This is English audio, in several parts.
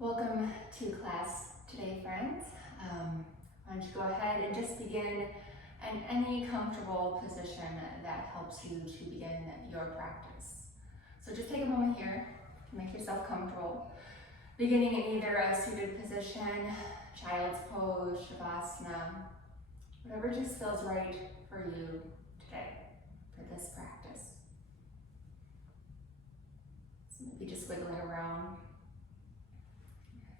Welcome to class today, friends. Why don't you go ahead and just begin in any comfortable position that helps you to begin your practice. So just take a moment here to make yourself comfortable. Beginning in either a seated position, child's pose, shavasana, whatever just feels right for you today for this practice. So maybe just wiggling around.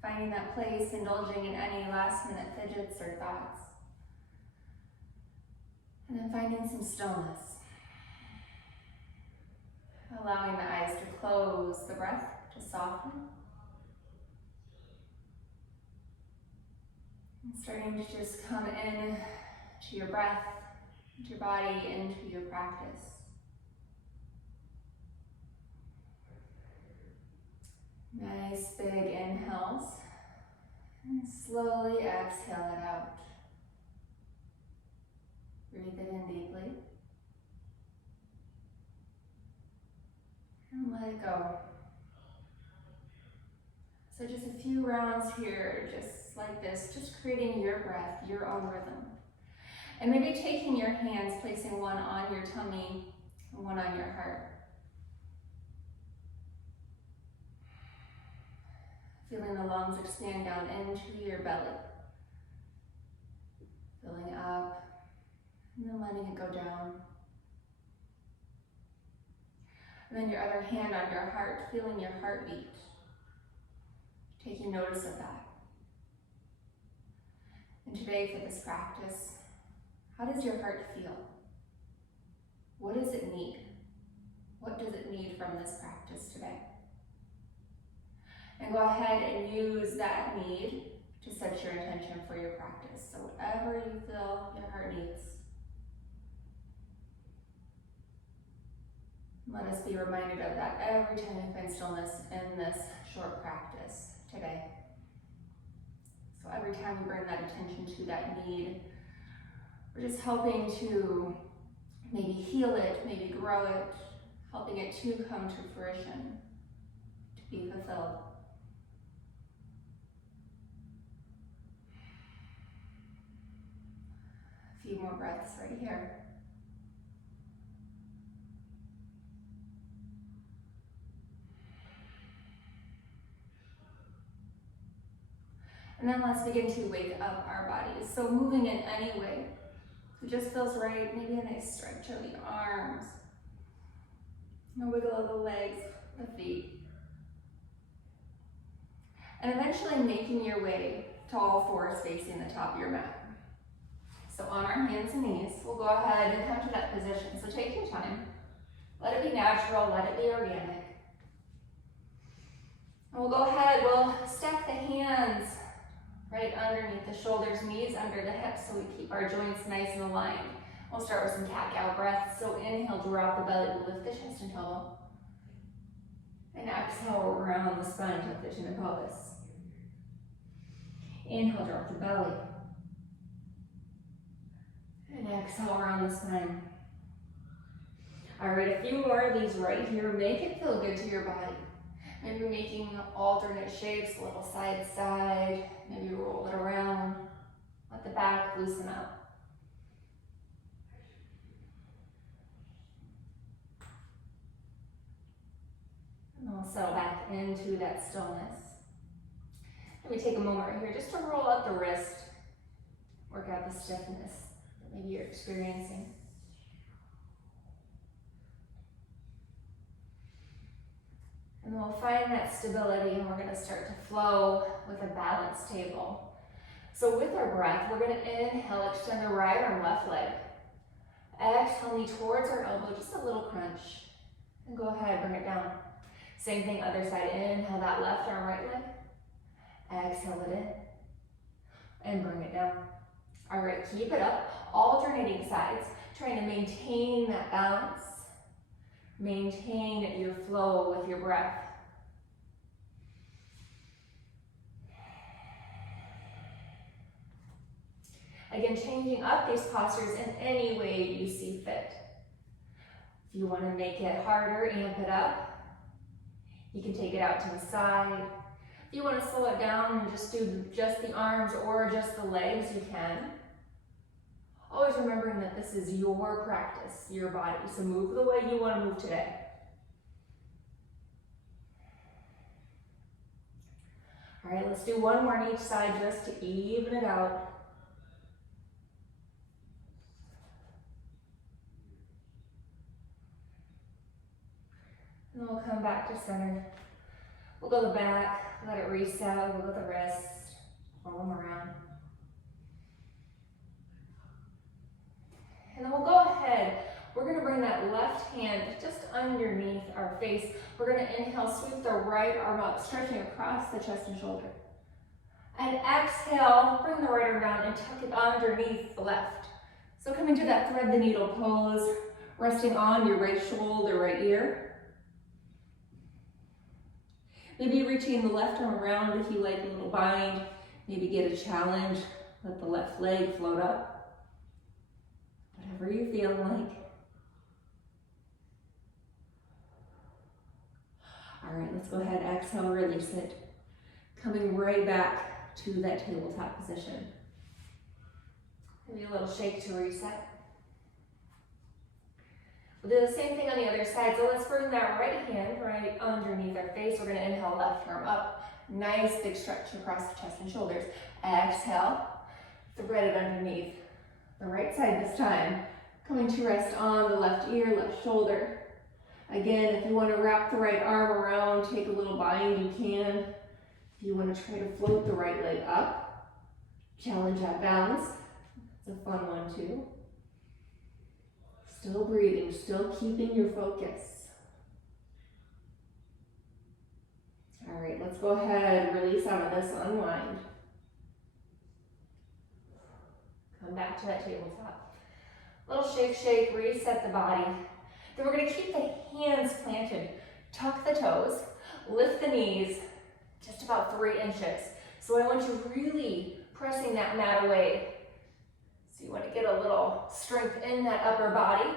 Finding that place, indulging in any last minute fidgets or thoughts. And then finding some stillness. Allowing the eyes to close, the breath to soften. And starting to just come in to your breath, into your body, into your practice. Nice big inhales, and slowly exhale it out. Breathe it in deeply, and let it go. So just a few rounds here, just like this, just creating your breath, your own rhythm. And maybe taking your hands, placing one on your tummy and one on your heart. Feeling the lungs expand down into your belly. Filling up, and then letting it go down. And then your other hand on your heart, feeling your heartbeat. Taking notice of that. And today for this practice, how does your heart feel? What does it need? What does it need from this practice today? And go ahead and use that need to set your intention for your practice. So whatever you feel your heart needs. Let us be reminded of that every time we find stillness in this short practice today. So every time we bring that attention to that need, we're just helping to maybe heal it, maybe grow it, helping it to come to fruition, to be fulfilled. A few more breaths right here. And then let's begin to wake up our bodies. So moving in any way, it just feels right. Maybe a nice stretch of the arms, a wiggle of the legs, the feet. And eventually making your way to all fours facing the top of your mat. So on our hands and knees, we'll go ahead and come to that position. So take your time. Let it be natural, let it be organic. And we'll go ahead, we'll stack the hands right underneath the shoulders, knees under the hips, so we keep our joints nice and aligned. We'll start with some cat-cow breaths. So inhale, drop the belly, we'll lift the chest and elbow. And exhale, round the spine, tuck the chin and pelvis. Inhale, drop the belly. And exhale, round the spine. All right, a few more of these right here. Make it feel good to your body. Maybe making alternate shapes, a little side to side. Maybe roll it around. Let the back loosen up. And we'll settle back into that stillness. Maybe take a moment right here just to roll out the wrist. Work out the stiffness that maybe you're experiencing. And we'll find that stability, and we're going to start to flow with a balance table. So with our breath, we're going to inhale, extend the right arm, left leg. Exhale, knee towards our elbow, just a little crunch. And go ahead, bring it down. Same thing, other side. Inhale that left arm, right leg. Exhale it in. And bring it down. All right, keep it up. Alternating sides, trying to maintain that balance. Maintain your flow with your breath. Again, changing up these postures in any way you see fit. If you want to make it harder, amp it up. You can take it out to the side. If you want to slow it down and just do just the arms or just the legs, you can. Always remembering that this is your practice, your body. So move the way you want to move today. All right, let's do one more on each side just to even it out. And then we'll come back to center. We'll go the back, let it reset, we'll go the wrist, roll them around. And then we'll go ahead. We're gonna bring that left hand just underneath our face. We're gonna inhale, sweep the right arm up, stretching across the chest and shoulder. And exhale, bring the right arm down and tuck it underneath the left. So coming to that thread the needle pose, resting on your right shoulder, right ear. Maybe reaching the left arm around if you like a little bind. Maybe get a challenge, let the left leg float up. Whatever you feel like. All right, let's go ahead, exhale, release it. Coming right back to that tabletop position. Maybe a little shake to reset. We'll do the same thing on the other side. So let's bring that right hand right underneath our face. We're gonna inhale, left arm up. Nice big stretch across the chest and shoulders. Exhale, thread it underneath the right side this time. Coming to rest on the left ear, left shoulder. Again, if you want to wrap the right arm around, take a little bind, you can. If you want to try to float the right leg up, challenge that balance. It's a fun one too. Still breathing, still keeping your focus. All right, let's go ahead, release out of this, unwind. Come back to that tabletop. Little shake, shake, reset the body. Then we're gonna keep the hands planted. Tuck the toes, lift the knees just about 3 inches. So I want you really pressing that mat away. So you want to get a little strength in that upper body.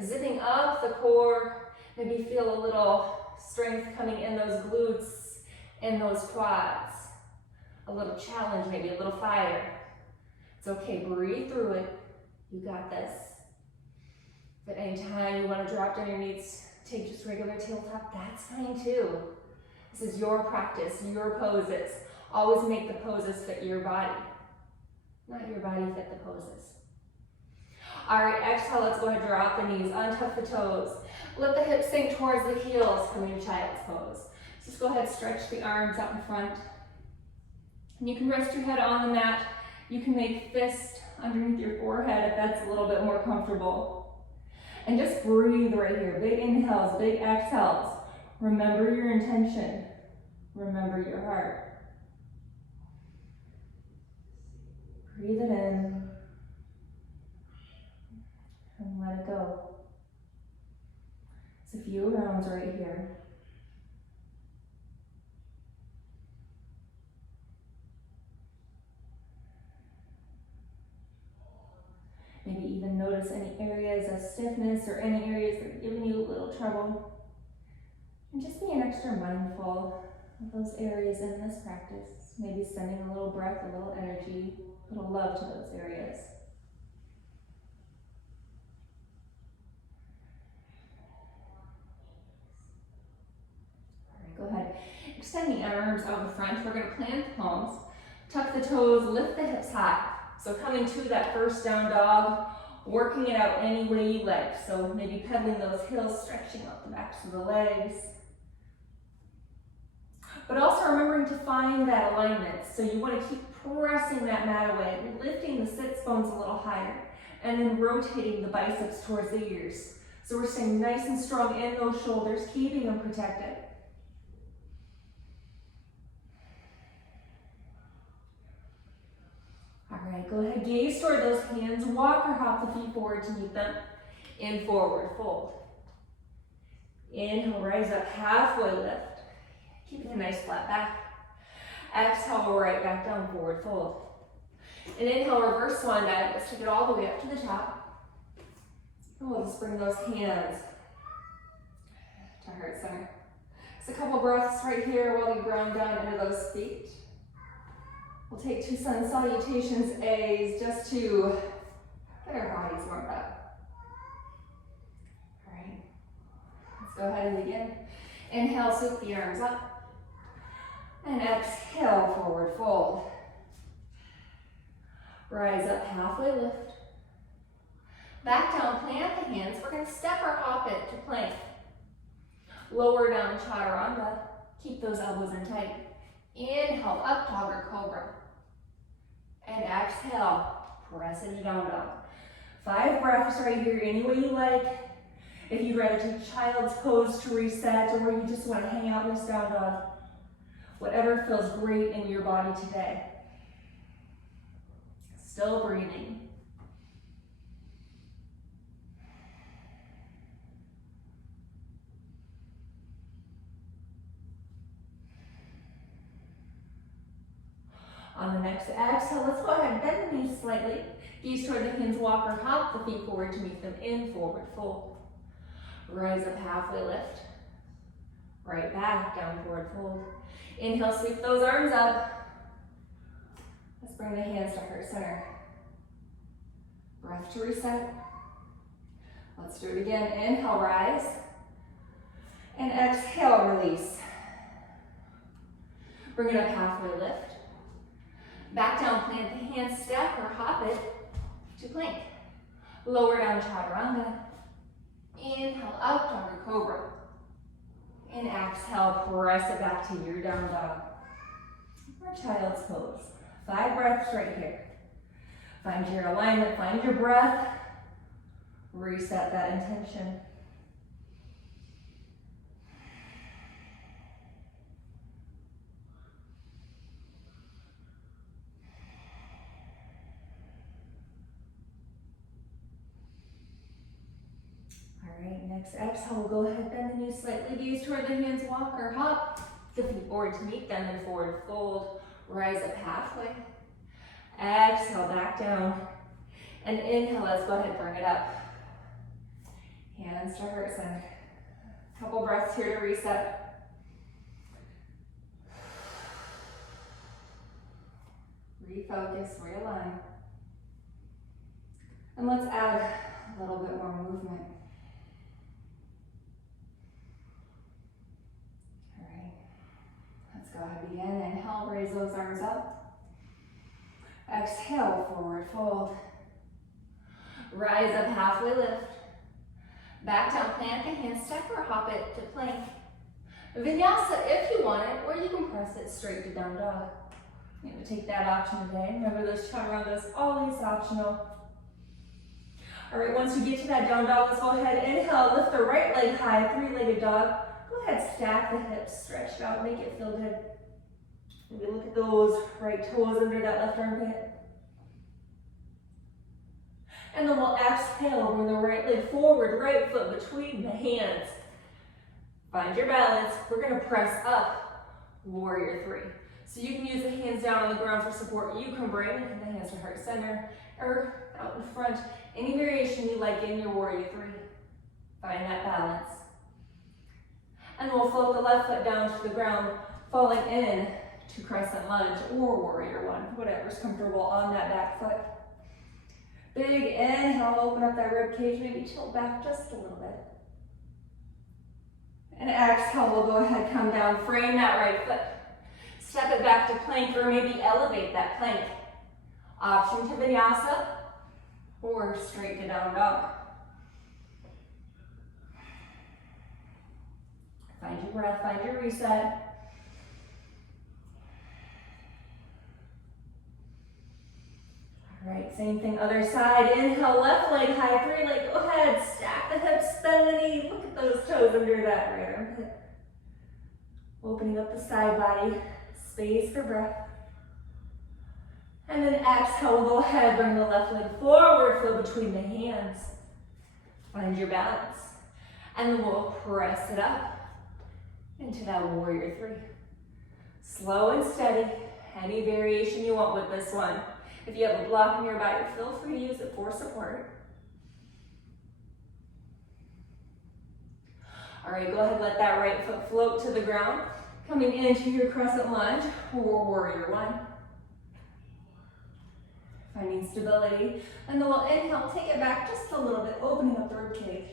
Zipping up the core, maybe feel a little strength coming in those glutes and those quads. A little challenge, maybe a little fire. It's okay, breathe through it. You got this. If at any time you want to drop down your knees, take just regular tabletop, that's fine too. This is your practice, your poses. Always make the poses fit your body, not your body fit the poses. All right, exhale, let's go ahead and drop the knees, untuck the toes. Let the hips sink towards the heels, coming to child's pose. Just go ahead, stretch the arms out in front. And you can rest your head on the mat. You can make fist underneath your forehead if that's a little bit more comfortable. And just breathe right here. Big inhales, big exhales. Remember your intention. Remember your heart. Breathe it in. And let it go. It's a few rounds right here. Maybe even notice any areas of stiffness or any areas that are giving you a little trouble. And just being extra mindful of those areas in this practice. Maybe sending a little breath, a little energy, a little love to those areas. All right, go ahead. Extend the arms out in front. We're going to plant the palms. Tuck the toes, lift the hips high. So coming to that first down dog, working it out any way you like. So maybe pedaling those heels, stretching out the backs of the legs. But also remembering to find that alignment. So you want to keep pressing that mat away, lifting the sits bones a little higher, and then rotating the biceps towards the ears. So we're staying nice and strong in those shoulders, keeping them protected. All right, go ahead, gaze toward those hands, walk or hop the feet forward to meet them. In forward fold. Inhale, rise up, halfway lift. Keeping a nice flat back. Exhale, right back down, forward fold. And inhale, reverse swan dive. Let's take it all the way up to the top. And we'll just bring those hands to heart center. Just a couple breaths right here while we ground down into those feet. We'll take 2 sun salutations A's just to get our bodies warmed up. All right, let's go ahead and begin. Inhale, sweep the arms up. And exhale, forward fold. Rise up, halfway lift. Back down, plant the hands. We're going to step or hop it to plank. Lower down, chaturanga. Keep those elbows in tight. Inhale, up dog or cobra. And exhale, press into down dog. 5 breaths right here, any way you like. If you'd rather take child's pose to reset, or you just want to hang out in this down dog, whatever feels great in your body today. Still breathing. On the next exhale, let's go ahead and bend the knees slightly. Gaze toward the hands, walk or hop the feet forward to meet them in forward fold. Rise up, halfway lift. Right back, down forward fold. Inhale, sweep those arms up. Let's bring the hands to heart center. Breath to reset. Let's do it again. Inhale, rise. And exhale, release. Bring it up, halfway lift. Back down, plant the hands, step or hop it to plank. Lower down, chaturanga. Inhale, up, dog or cobra. And exhale, press it back to your down dog. Or child's pose. 5 breaths right here. Find your alignment, find your breath. Reset that intention. Alright, next exhale, we'll go ahead, bend the knees slightly, gaze toward the hands, walk or hop the feet forward to meet them in forward fold. Rise up halfway. Exhale, back down. And inhale, let's go ahead and bring it up. Hands to heart center. Couple breaths here to reset. Refocus, realign. And let's add a little bit more movement. Let's go ahead and begin. Inhale, raise those arms up. Exhale, forward fold. Rise up, halfway lift. Back down, plant the hands, step or hop it to plank. Vinyasa if you want it, or you can press it straight to down dog. You know, take that option today. Remember, those chaturangas always optional. All right, once you get to that down dog, let's go ahead, inhale, lift the right leg high, 3-legged dog. Go ahead, stack the hips, stretch it out, make it feel good. Maybe look at those right toes under that left armpit. And then we'll exhale, bring the right leg forward, right foot between the hands. Find your balance. We're gonna press up, warrior 3. So you can use the hands down on the ground for support. You can bring the hands to heart center or out in front. Any variation you like in your warrior 3. Find that balance. And we'll float the left foot down to the ground, falling in to crescent lunge or warrior 1, whatever's comfortable on that back foot. Big inhale, open up that rib cage, maybe tilt back just a little bit. And exhale, we'll go ahead, come down, frame that right foot. Step it back to plank or maybe elevate that plank. Option to vinyasa or straight to down dog. Find your breath, find your reset. All right, same thing, other side. Inhale, left leg high, 3-leg, go ahead, stack the hips, bend the knee. Look at those toes under that right armpit. Opening up the side body, space for breath. And then exhale, we'll go ahead, bring the left leg forward, feel between the hands. Find your balance. And then we'll press it up into that warrior 3. Slow and steady, any variation you want with this one. If you have a block nearby, feel free to use it for support. All right, go ahead, let that right foot float to the ground. Coming into your crescent lunge or warrior one. Finding stability. And then we'll inhale, take it back just a little bit, opening up the ribcage.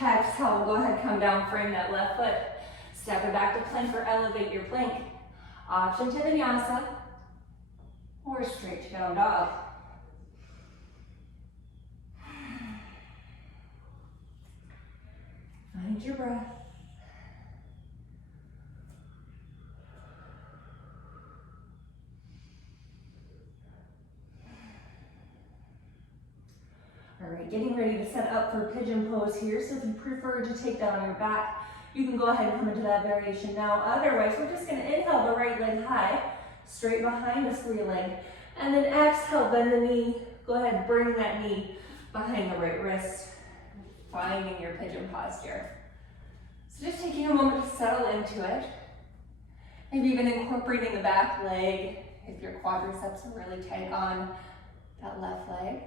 Exhale, we'll go ahead, come down, frame that left foot. Step it back to plank or elevate your plank. Option to vinyasa or straight to down dog. Find your breath. All right, getting ready to set up for pigeon pose here. So if you prefer to take that on your back, you can go ahead and come into that variation now. Otherwise, we're just gonna inhale the right leg high, straight behind us for your leg. And then exhale, bend the knee. Go ahead, bring that knee behind the right wrist, finding your pigeon posture. So just taking a moment to settle into it. Maybe even incorporating the back leg if your quadriceps are really tight on that left leg.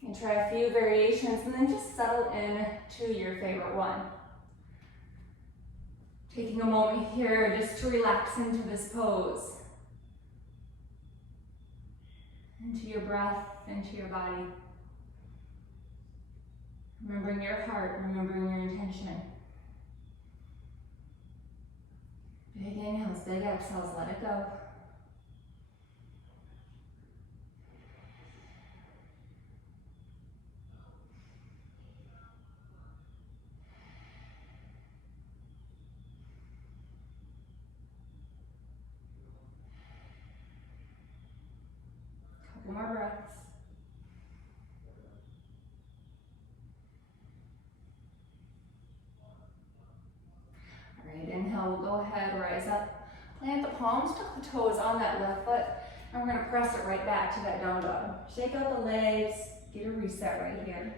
You can try a few variations and then just settle in to your favorite one. Taking a moment here just to relax into this pose. Into your breath, into your body. Remembering your heart, remembering your intention. Big inhales, big exhales, let it go. Couple more breaths. Inhale, we'll go ahead, rise up, plant the palms, tuck the toes on that left foot, and we're gonna press it right back to that down dog. Shake out the legs, get a reset right here.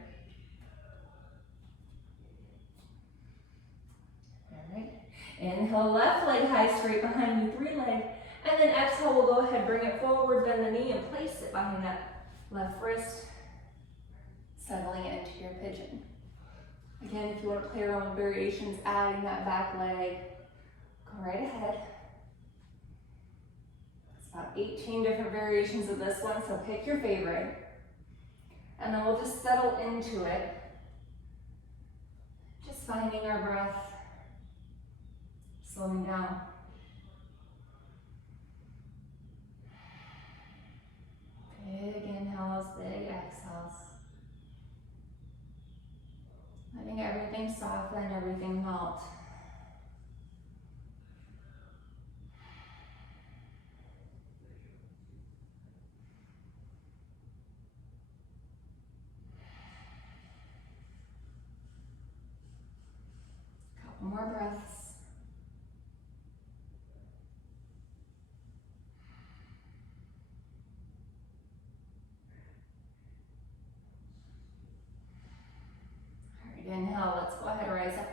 All right, inhale, left leg high, straight behind you, 3 leg, and then exhale, we'll go ahead, bring it forward, bend the knee, and place it behind that left wrist, settling into your pigeon. Again, if you want to play around with variations, adding that back leg, go right ahead. It's about 18 different variations of this one, so pick your favorite. And then we'll just settle into it. Just finding our breath, slowing down. Big inhales, big exhales. Letting everything soften, everything melt. Couple more breaths. Inhale, let's go ahead and rise up.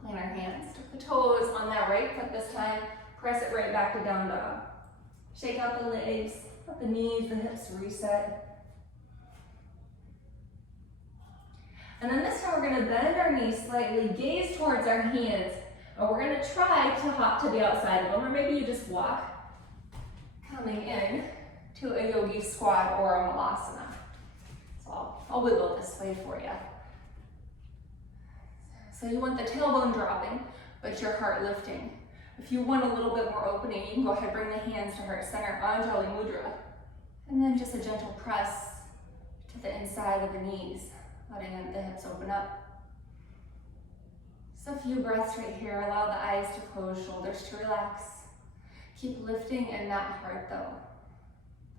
Plant our hands, tuck the toes on that right foot this time. Press it right back to down dog. Shake out the legs, let the knees, the hips reset. And then this time we're gonna bend our knees slightly, gaze towards our hands, and we're gonna try to hop to the outside of them, or maybe you just walk, coming in to a yogi squat or a malasana. So I'll wiggle this way for you. So you want the tailbone dropping, but your heart lifting. If you want a little bit more opening, you can go ahead and bring the hands to heart center, Anjali Mudra. And then just a gentle press to the inside of the knees, letting the hips open up. So a few breaths right here. Allow the eyes to close, shoulders to relax. Keep lifting in that heart though.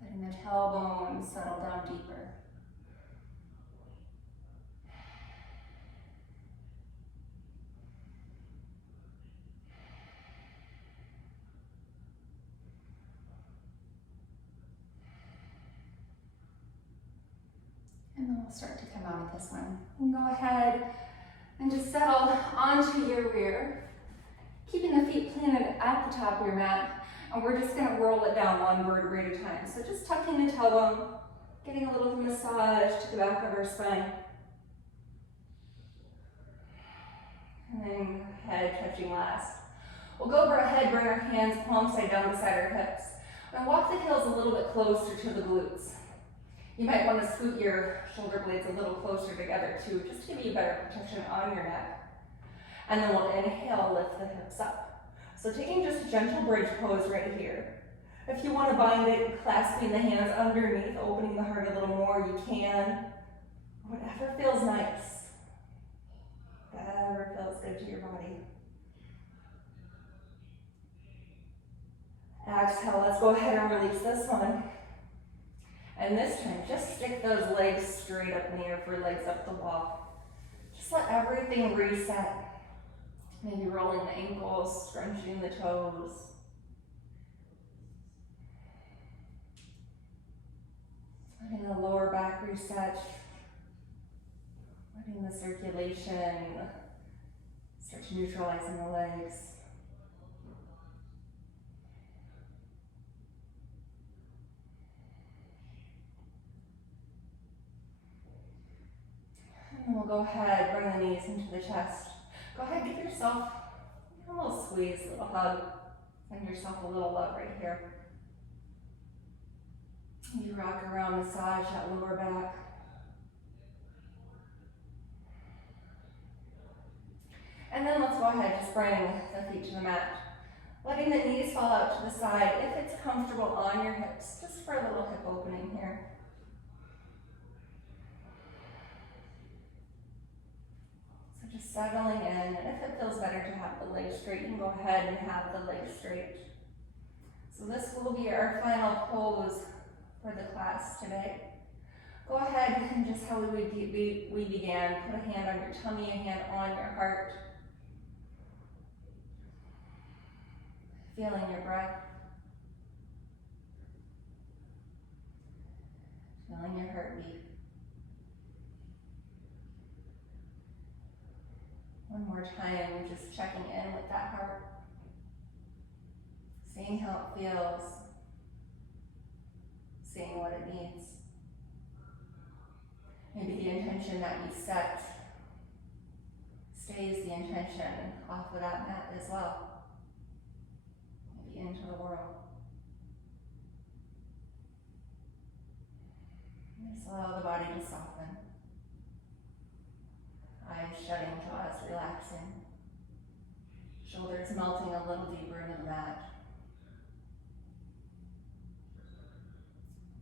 Letting the tailbone settle down deeper. And then we'll start to come out of this one. And go ahead and just settle onto your rear, keeping the feet planted at the top of your mat. And we're just gonna roll it down one vertebrae at a time. So just tucking the tailbone, getting a little massage to the back of our spine. and then head touching last. We'll go ahead, bring our hands palm side down beside our hips, and walk the heels a little bit closer to the glutes. You might want to scoot your shoulder blades a little closer together too, just to give you better protection on your neck. And then we'll inhale, lift the hips up. So taking just a gentle bridge pose right here. If you want to bind it, clasping the hands underneath, opening the heart a little more, you can. Whatever feels nice. Whatever feels good to your body. Exhale, let's go ahead and release this one. And this time, just stick those legs straight up in the air for legs up the wall. Just let everything reset. Maybe rolling the ankles, scrunching the toes. Letting the lower back reset. Letting the circulation start to neutralize in the legs. And we'll go ahead, bring the knees into the chest. Go ahead, give yourself a little squeeze, a little hug. Send yourself a little love right here. You rock around, massage that lower back. And then let's go ahead, just bring the feet to the mat. Letting the knees fall out to the side. If it's comfortable on your hips, just for a little hip opening here. Just settling in, and if it feels better to have the legs straight, you can go ahead and have the legs straight. So this will be our final pose for the class today. Go ahead and just how we began, put a hand on your tummy, a hand on your heart. Feeling your breath. Feeling your heartbeat. One more time, just checking in with that heart. Seeing how it feels. Seeing what it needs. Maybe the intention that you set stays the intention off of that mat as well. Maybe into the world. Just allow the body to soften. Eyes shutting, jaws relaxing. Shoulders melting a little deeper into the mat.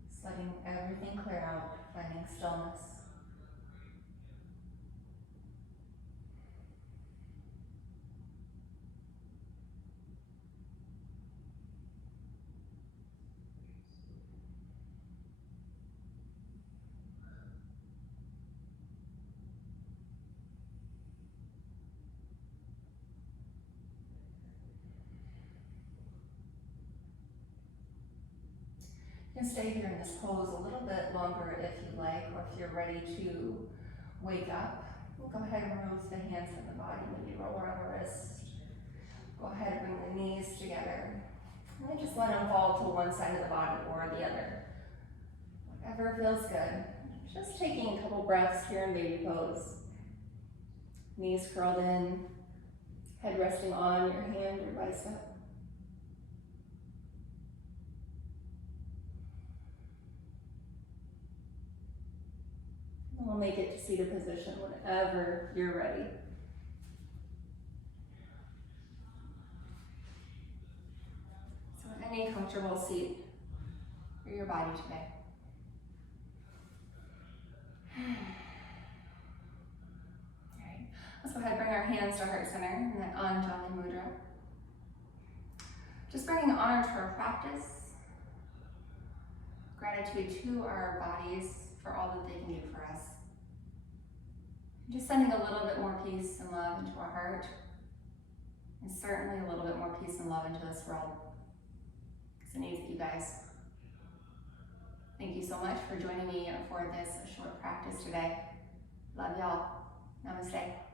Just letting everything clear out, finding stillness. You can stay here in this pose a little bit longer if you like, or if you're ready to wake up. We'll go ahead and remove the hands from the body, maybe roll around the wrist. Go ahead and bring the knees together. And then just let them fall to one side of the body or the other. Whatever feels good. Just taking a couple breaths here in baby pose. Knees curled in, head resting on your hand or bicep. We'll make it to seated position whenever you're ready. So any comfortable seat for your body today. All right, let's go ahead and bring our hands to heart center in that Anjali Mudra. Just bringing honor to our practice, gratitude to our bodies for all that they can do for us. Just sending a little bit more peace and love into our heart, and certainly a little bit more peace and love into this world, because it needs it, you guys. Thank you so much for joining me for this short practice today. Love y'all. Namaste.